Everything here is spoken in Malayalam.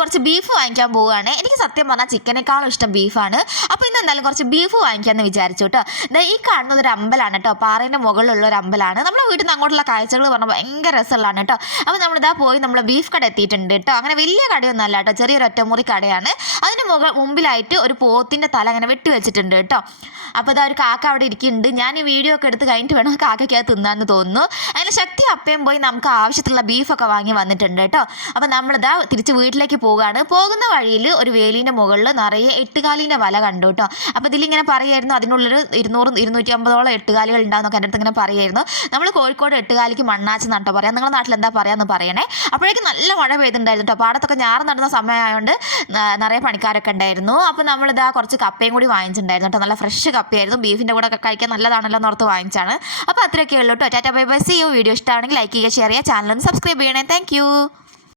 കുറച്ച് ബീഫ് വാങ്ങിക്കാൻ പോവുകയാണ്. എനിക്ക് സത്യം പറഞ്ഞാൽ ചിക്കനേക്കാളും ഇഷ്ടം ബീഫാണ്. അപ്പോൾ ഇന്ന് എന്തായാലും കുറച്ച് ബീഫ് വാങ്ങിക്കാമെന്ന് വിചാരിച്ചു കേട്ടോ. ഈ കാണുന്നത് ഒരു അമ്പലമാണ് കേട്ടോ, പാറേൻ്റെ മുകളിലുള്ള ഒരു അമ്പലമാണ്. നമ്മുടെ വീട്ടിൽ നിന്ന് അങ്ങോട്ടുള്ള കാഴ്ചകൾ പറഞ്ഞാൽ ഭയങ്കര രസമുള്ളതാണ് കേട്ടോ. അപ്പോൾ നമ്മളിതാ പോയി നമ്മൾ ബീഫ് കട എത്തിയിട്ടുണ്ട് കേട്ടോ. അങ്ങനെ വലിയ കടയൊന്നും അല്ല കേട്ടോ, ചെറിയൊരു ഒറ്റമുറി കടയാണ്. അതിന് മുമ്പിലായിട്ട് ഒരു പോത്തിൻ്റെ തല അങ്ങനെ വെട്ടി വെച്ചിട്ടുണ്ട് കേട്ടോ. അപ്പോൾ ഇതാ ഒരു കാക്ക അവിടെ ഇരിക്കുന്നുണ്ട്. ഞാൻ ഈ വീഡിയോ ഒക്കെ എടുത്ത് കഴിഞ്ഞിട്ട് വേണം കാക്കയ്ക്ക് അത് തിന്നാന്ന് തോന്നുന്നു. അങ്ങനെ ശക്തി അപ്പയും പോയി നമുക്ക് ആവശ്യത്തിലുള്ള ബീഫൊക്കെ വാങ്ങി വന്നിട്ടുണ്ട് കേട്ടോ. അപ്പോൾ നമ്മളിതാ തിരിച്ച് വീട്ടിലേക്ക് പോവുകയാണ്. പോകുന്ന വഴിയിൽ ഒരു വേലീൻ്റെ മുകളിൽ നിറയെ എട്ടുകാലിൻ്റെ വല കണ്ടു കേട്ടോ. അപ്പോൾ ഇതിലിങ്ങനെ പറയുമായിരുന്നു അതിനുള്ളൊരു 200-250 എട്ടുകാലികൾ ഉണ്ടാകുന്നൊക്കെ എൻ്റെ അടുത്ത് ഇങ്ങനെ പറയുമായിരുന്നു. നമ്മൾ കോഴിക്കോട് എട്ടുകാലിക്ക് മണ്ണാച്ച് നട്ടോ പറയാം. നിങ്ങളുടെ നാട്ടിൽ എന്താ പറയാമെന്ന് പറയണേ. അപ്പോഴേക്കും നല്ല മഴ പെയ്തിട്ടുണ്ടായിരുന്നു കേട്ടോ. പാടത്തൊക്കെ ഞാറ് നടുന്ന സമയമായതുകൊണ്ട് നിറയെ പണിക്കാരൊക്കെ ഉണ്ടായിരുന്നു. അപ്പോൾ നമ്മളിതാ കുറച്ച് കപ്പയും കൂടി വാങ്ങിച്ചിട്ടുണ്ടായിരുന്നു കേട്ടോ. നല്ല ഫ്രഷ് കപ്പയായിരുന്നു. ബീഫിൻ്റെ കൂടെ ഒക്കെ കഴിക്കാൻ നല്ലതാണല്ലോ എന്നോർത്ത് വാങ്ങിച്ചാണ്. അപ്പോൾ അത്രയൊക്കെ ഉള്ളൂ കേട്ടോ. Tata bye bye, see you. Video ഇഷ്ടമാണെങ്കിൽ ലൈക്ക് ചെയ്യുക, ഷെയർ ചെയ്യുക, ചാനൽ ഒന്ന് സബ്സ്ക്രൈബ് ചെയ്യണേ. താങ്ക്